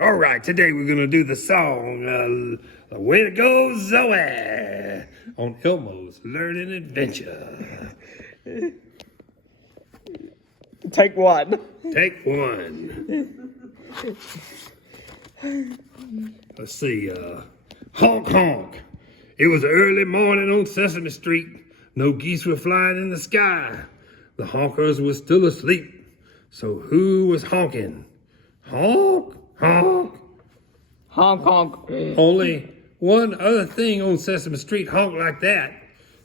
All right, today we're gonna do the song "Way to Go, Zoe" on Elmo's Learning Adventure. Take one. Take one. Let's see. Honk honk. It was early morning on Sesame Street. No geese were flying in the sky. The honkers were still asleep. So who was honking? Honk honk. Honk honk. Only one other thing on Sesame Street honked like that.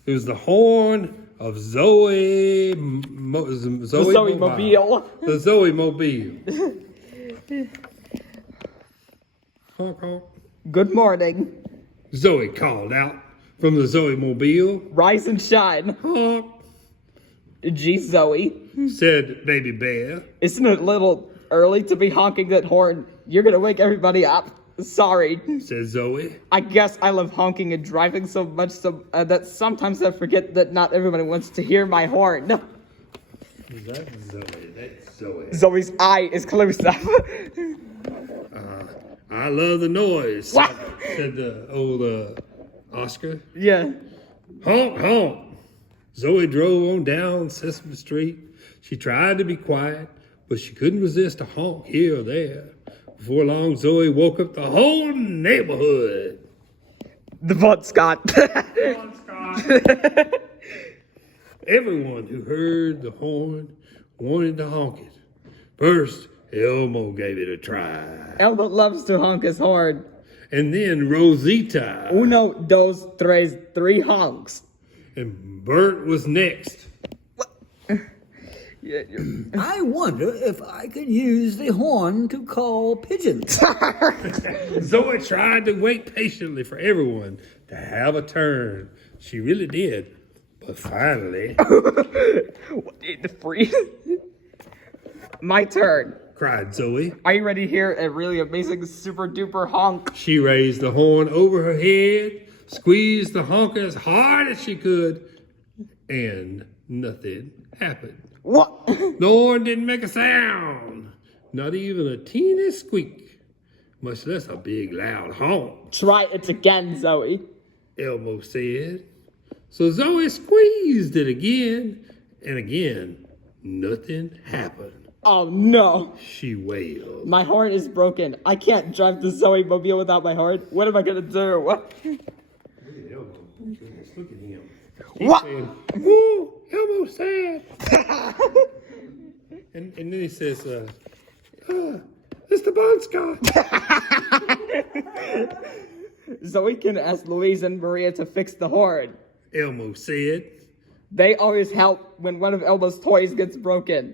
It was the horn of Zoe Mobile. The Zoe Mobile. Honk honk. Good morning. Zoe called out from the Zoe Mobile. Rise and shine. Honk, Gee, Zoe. said Baby Bear. Isn't it a little early to be honking that horn? You're gonna wake everybody up. Sorry. Said Zoe. I guess I love honking and driving so much that sometimes I forget that not everybody wants to hear my horn. That's Zoe. That's Zoe. Zoe's eye is close up. I love the noise, What? said the old Oscar. Yeah. Honk, honk. Zoe drove on down Sesame Street. She tried to be quiet, but she couldn't resist a honk here or there. Before long, Zoe woke up the whole neighborhood. The Bud Scott. Everyone who heard the horn wanted to honk it. First, Elmo gave it a try. Elmo loves to honk his horn. And then Rosita. Uno, dos, tres, three honks. And Bert was next. Yeah, I wonder if I could use the horn to call pigeons. Zoe tried to wait patiently for everyone to have a turn. She really did. But finally, The freeze. My turn. cried Zoe. Are you ready to hear a really amazing super duper honk? She raised the horn over her head, squeezed the honker as hard as she could, and nothing happened. What? The horn didn't make a sound, not even a teeny squeak, much less a big loud honk, Try it again, Zoe. Elmo said. So Zoe squeezed it again, and again, nothing happened. Oh no. She wailed. My horn is broken. I can't drive the Zoe mobile without my horn. What am I gonna do? Look at Elmo. Goodness, look at him. He's What? saying, "Woo, Elmo sad." and then he says, "It's the Bon Scott." Zoe can ask Louise and Maria to fix the horn. Elmo said. They always help when one of Elmo's toys gets broken.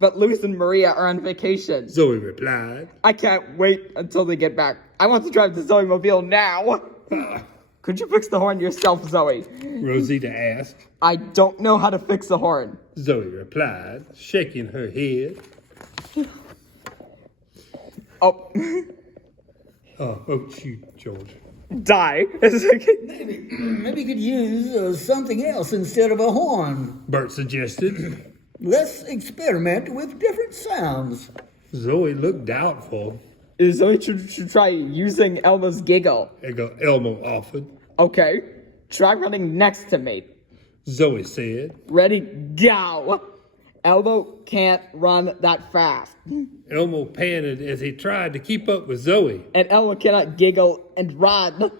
But Louise and Maria are on vacation. Zoe replied. I can't wait until they get back. I want to drive the Zoe mobile now. Could you fix the horn yourself, Zoe? Rosita asked. I don't know how to fix a horn. Zoe replied, shaking her head. Oh, Oh, shoot, George. die. Maybe you could use something else instead of a horn. Bert suggested. Let's experiment with different sounds. Zoe looked doubtful. Zoe should try using Elmo's giggle. Elmo offered. Okay, try running next to me. Zoe said. Ready, go. Elmo can't run that fast. Elmo panted as he tried to keep up with Zoe. And Elmo cannot giggle and run.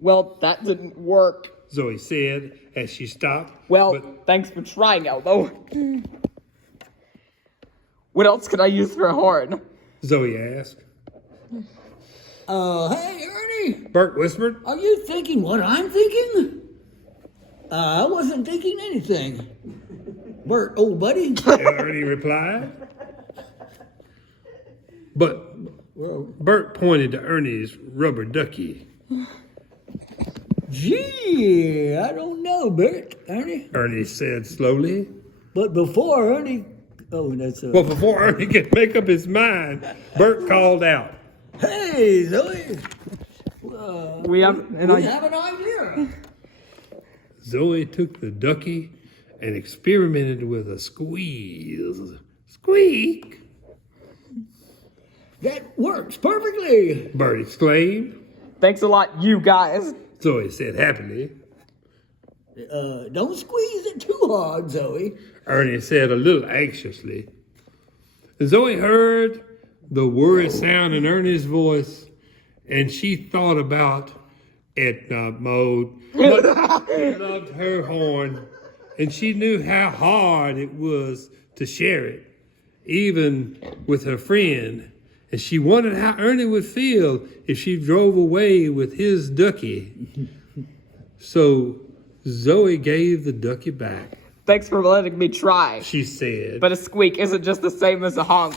Well, that didn't work. Zoe said as she stopped. Well, but thanks for trying, Elmo. What else could I use for a horn? Zoe asked. Hey, Ernie, Bert whispered. are you thinking what I'm thinking? I wasn't thinking anything. Bert, old buddy. Ernie replied. But Bert pointed to Ernie's rubber ducky. Gee, I don't know, Bert, Ernie. Ernie said slowly. But before Ernie... Oh, that's Well, before Ernie could make up his mind, Bert called out. Hey, Zoe. We have an We idea. have an idea. Zoe took the ducky and experimented with a squeeze. Squeak. That works perfectly. Bert exclaimed. Thanks a lot, you guys. Zoe said happily. Don't squeeze it too hard, Zoe. Ernie said a little anxiously. Zoe heard the worried sound in Ernie's voice, and she thought about Edna Mode. But she loved her horn, and she knew how hard it was to share it, even with her friend. And she wondered how Ernie would feel if she drove away with his ducky. So Zoe gave the ducky back. Thanks for letting me try. She said. But a squeak isn't just the same as a honk.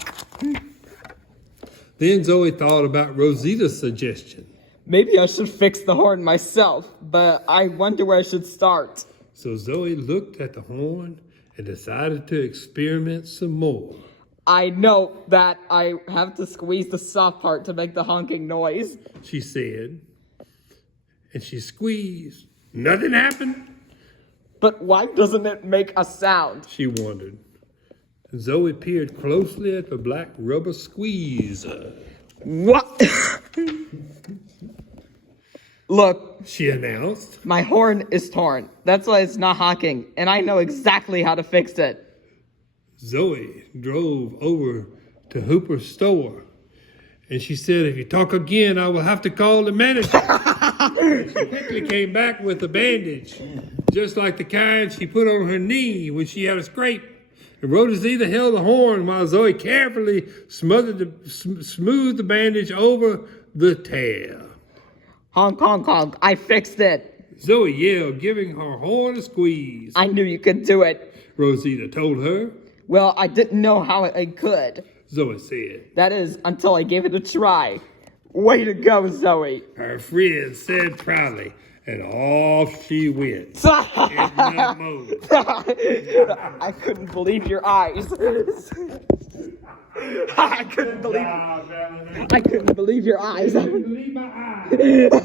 Then Zoe thought about Rosita's suggestion. Maybe I should fix the horn myself, but I wonder where I should start. So Zoe looked at the horn and decided to experiment some more. I know that I have to squeeze the soft part to make the honking noise. She said. And she squeezed. Nothing happened. But why doesn't it make a sound? She wondered. Zoe peered closely at the black rubber squeezer. What? Look, She announced. my horn is torn. That's why it's not honking, and I know exactly how to fix it. Zoe drove over to Hooper's store. And she said, if you talk again, I will have to call the manager. And she quickly came back with a bandage, just like the kind she put on her knee when she had a scrape. And Rosita held the horn while Zoe carefully smoothed the bandage over the tear. Honk, honk, honk. I fixed it. Zoe yelled, giving her horn a squeeze. I knew you could do it. Rosita told her. Well, I didn't know how I could. Zoe said. That is, until I gave it a try. Way to go, Zoe. Her friend said proudly, and off she went. In that mode. I couldn't believe your eyes. I couldn't believe your eyes. Believe my eyes.